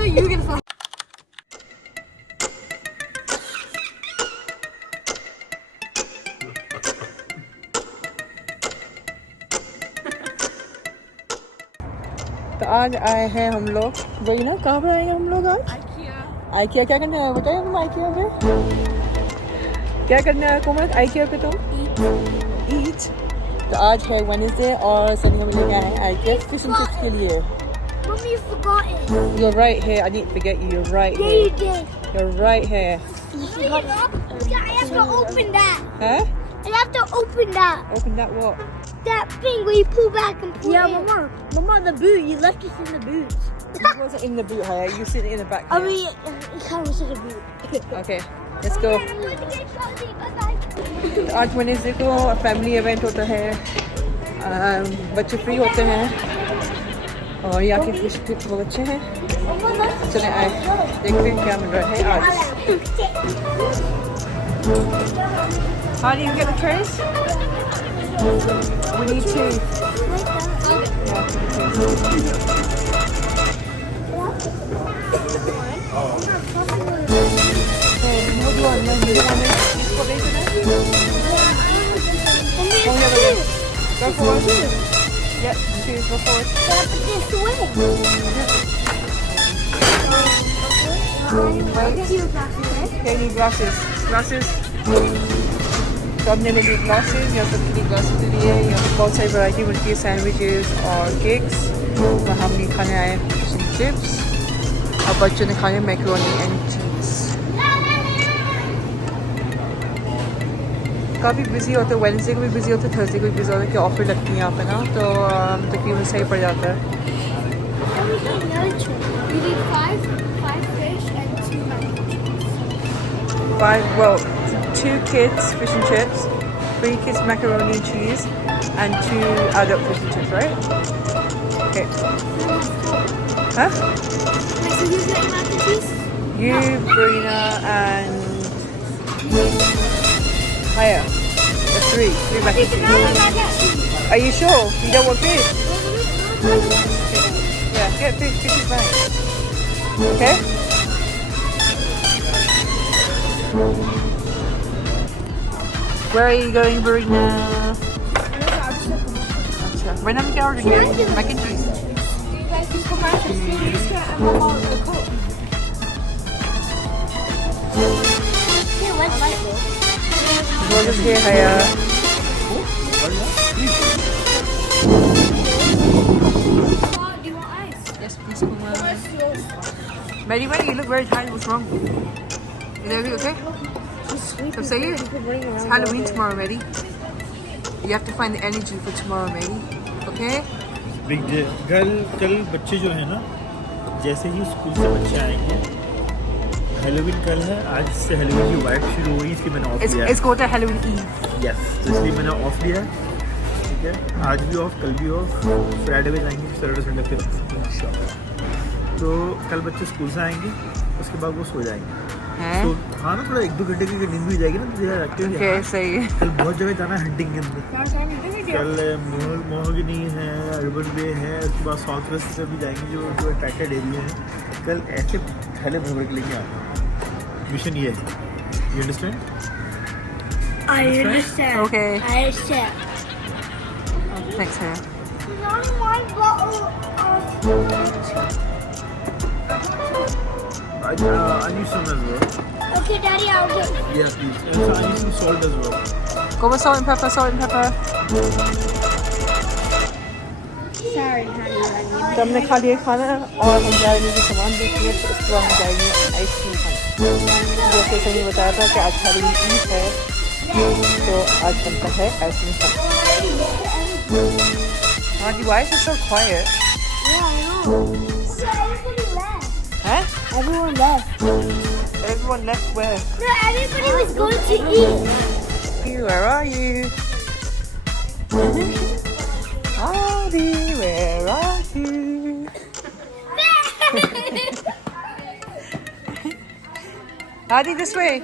thought you were gonna fall. तो आज आए हैं हम लोग वही ना कहाँ पर आए हैं हम लोग आज IKEA क्या करने आए बताए तुम IKEA पे क्या करने आए कोमल IKEA पे तुम ईट तो आज है वेडनेसडे और सनी हम लेके आए हैं IKEA फिश एंड चिप्स के लिए Mommy, you forgot it. You're right here I didn't forget you you're right Yeah, here you did. You're right here You forgot it. I have to open that. Huh? I have to open that. Open that what? That thing where you pull back and pull Yeah, in. Mama, the boot. You left us in the boot. It wasn't in the boot Haya you sitting in the back I here. mean, it kind of was in the boot. Okay let's go I'm going to get cozy. Bye-bye. तो आज Wednesday को family event होता है बच्चे free होते हैं और यहाँ के फिश टिप्स बहुत अच्छे हैं चले आए देखते हैं क्या मिल रहा है आज How do you get the trays? We need two. Go forward. Yep, two, go forward. Okay, need glasses. Glasses. तो हमने ले लिए ग्लासेस यहाँ सबके लिए ग्लासेस ले लिए यहाँ पर बहुत सारी वैरायटी मिलती है सैंडविचेस और केक्स और हमने खाने आए फिश एंड चिप्स और बच्चों ने खाने मैकरोनी एंड चीज़ काफ़ी बिजी होते हैं वेडनेसडे को भी बिजी होते हैं थर्सडे को भी बिजी होते हैं कि ऑफर लगती है यहाँ पे ना तो तकरीबन सही पड़ जाता है You need five fish and 2 well 2 kids fish and chips 3 kids macaroni and cheese and 2 adult fish and chips right okay huh Wait, so who's getting mac and cheese? you Brina and Haya the three mac and cheese are you sure you don't want fish yeah get fish is nice okay Where are you going, Brina? अच्छा, Brina में क्या order किया? Mac and cheese. What is here, Haya? Do you want ice? Yes, please, Kumar. Mary, you look very tired. What's wrong? Is everything okay? So say it. It's Halloween tomorrow, Mary. You have to find the energy for tomorrow, Mary. Okay? Big day कल बच्चे जो है ना जैसे ही school से बच्चे आएंगे Halloween कल है आज से हेलोवीन की वाइब शुरू हुई इसलिए मैंने ऑफ लिया It's called a Halloween Eve. Yes तो इसलिए मैंने ऑफ लिया ठीक है आज भी ऑफ कल भी ऑफ फ्राइडे में जाएंगे सैटरडे संडे फिर तो कल बच्चे स्कूल से आएंगे उसके बाद वो सो जाएंगे तो हाँ ना थोड़ा 1-2 घंटे की नींद भी जाएगी ना तो Okay, सही है. कल बहुत जगह जाना है हंटिंग के अंदर कल मोहगिनी है अर्बन बे है उसके बाद साउथ वेस्ट से भी जाएंगे जो अट्रैक्टेड एरिया है कल ऐसे थैले भर के लेके आना मिशन ये है you understand I understand. Okay. I understand. Thanks, Haya. Not one bottle of... I need some as well. Okay, Daddy, I'll get... Yeah, please. And so I need some salt as well. Go with salt and pepper, salt and pepper. Sorry, honey. तो हमने खा लिया खाना और हम जा रहे हैं सामान देखिए तो उसके बाद हम जाएंगे आइसक्रीम खाने जैसे सही बताया था कि आज हैलोवीन ईव है तो आज बनता है आइसक्रीम खाना हाँ जी why is it so quiet? Yeah, I know. So everybody left. Huh? Everyone left. Everyone left where? No, everybody was going to eat. Where are you? Howdy, where are you? Howdy, this way.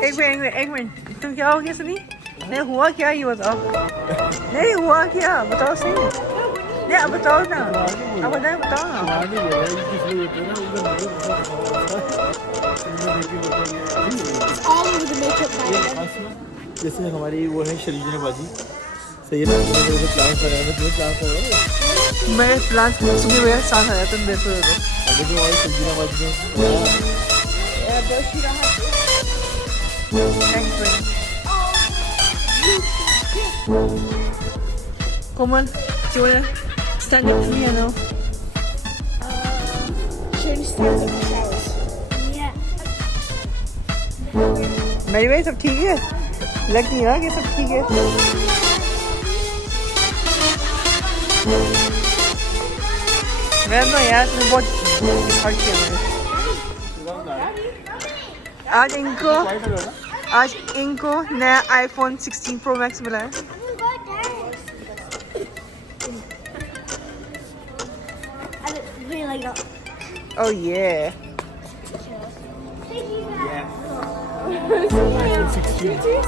Egwin, तुम क्या हो गया सुनी? नहीं हुआ क्या ये बताओ, नहीं हुआ क्या बताओ सही, नहीं अब बताओ ना, अब बताओ ना। All over the makeup palette. जैसे हमारी वो है शरीजन बाजी, सही है ना, प्लान कर रहा है, तुम्हें प्लान कर रहा हूँ मैं प्लान सुबह मेरा साथ आया तुम देखो अगर तो हमारी शरीजन बाजी में Komal, do you wanna stand up for me or no? Change styles of showers. Yeah. मेरी भाई सब ठीक है, लग नहीं रहा कि सब ठीक है। मैं तो यार तुम बहुत हर्ट किया मुझे। आज इनको नया iPhone 16 Pro Max मिला है। Really like that. Oh yeah.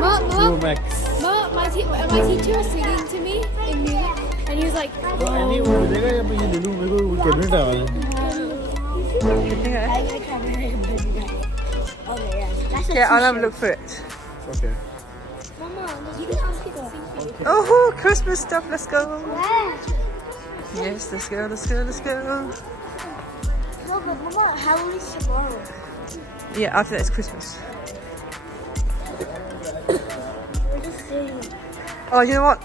Mom, Max. my teacher was singing to me in music, and he was like, तो एनी वो मिलेगा या मैं ये ले लूँ, मेरे को कैबिनेट आया है। कितने का है? okay, yeah. That's Okay, I'll have a look for it. Okay. Mama, you can ask it. Oh, Christmas stuff. Let's go. Yeah. Yes, let's go. Let's go. Let's go. No, but Mama, Halloween is tomorrow. Yeah, after that it's Christmas. We're just saying. Oh, you know what?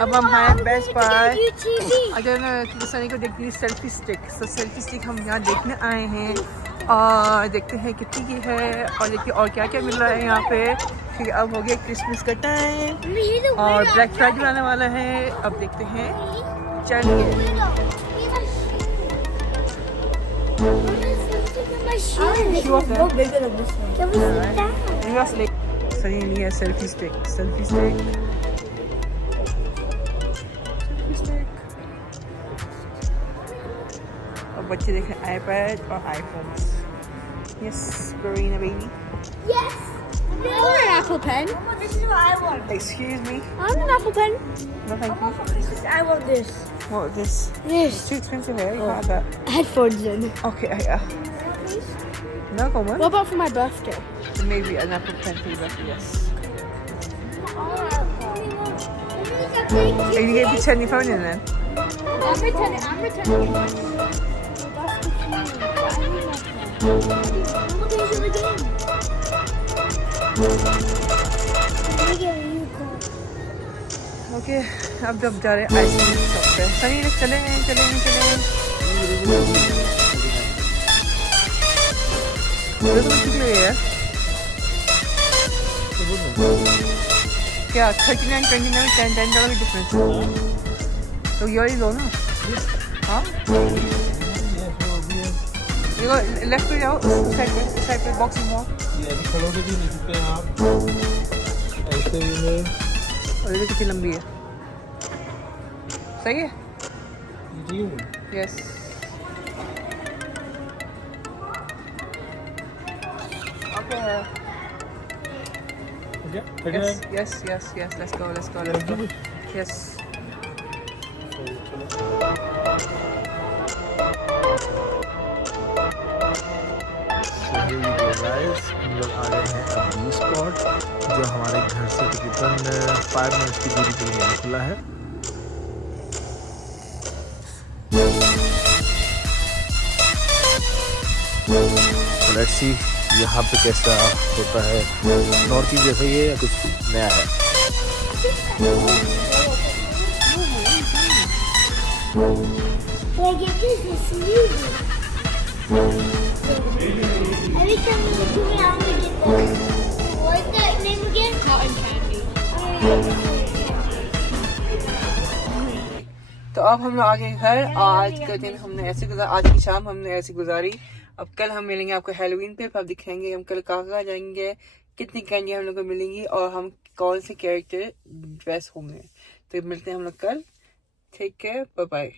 अब हम हैं best bye. अगर मैं सनी को देखती selfie stick, तो selfie stick हम यहाँ देखने आए हैं और देखते हैं कितनी की है और देखिए और क्या क्या मिल रहा है यहाँ पे। ठीक है, अब हो गया क्रिसमस का टाइम और ब्लैक फ्राइडे आने वाला है। अब देखते हैं, चलिए। सनी नहीं है सेल्फी स्टिक, सेल्फी स्टिक। बच्चे देख रहे हैं iPad और iPhones. Yes, Verena baby. Yes. I want an Apple Pen. Mama, this is what I want. Excuse me. I want an Apple Pen. No thank Mama, you. for Christmas, I want this. What is this? This. It's too expensive here. You can't have that. Headphones in. Okay, yeah. No, come on. What about for my birthday? Maybe an Apple Pen for your birthday. Yes. Are you going to pretend your phone in then? I'm returning it. Okay, अब जब जा रहे हैं ice cream shop पे। सही है, चले। ये तो कितने की है? क्या 39, 29, 10 डॉलर की डिफरेंस है। तो ये लो ना। हाँ? देखो लेफ्ट पे जाओ, साइड पे बॉक्सिंग मॉल। ये अभी खड़ोगे भी नहीं सकते हैं आप। ऐसे ही है। और ये कितनी लंबी है? सही है? Yes. Okay. Yes. Let's go. Yes. हम लोग आ गए हैं अभी स्पॉट, जो हमारे घर से तकरीबन 5 मिनट की दूरी पर यहाँ खुला है। तो लेट्स सी यहाँ पे कैसा होता है। नॉर्थ ईस्ट जैसा ही है या कुछ नया है? Like if this is music. Every time you look at me, I'm gonna get the what's that name again? Cotton candy. तो अब हम लोग आगे घर। आज का दिन हमने ऐसे गुजारा, आज की शाम हमने ऐसे गुजारी। अब कल हम मिलेंगे आपको हैलोवीन पे, अब दिखाएंगे हम कल कहाँ जाएंगे, कितनी कैंडी हम लोग को मिलेंगी और हम कौन से कैरेक्टर ड्रेस होंगे। तो मिलते हैं हम लोग कल। Take care, bye bye.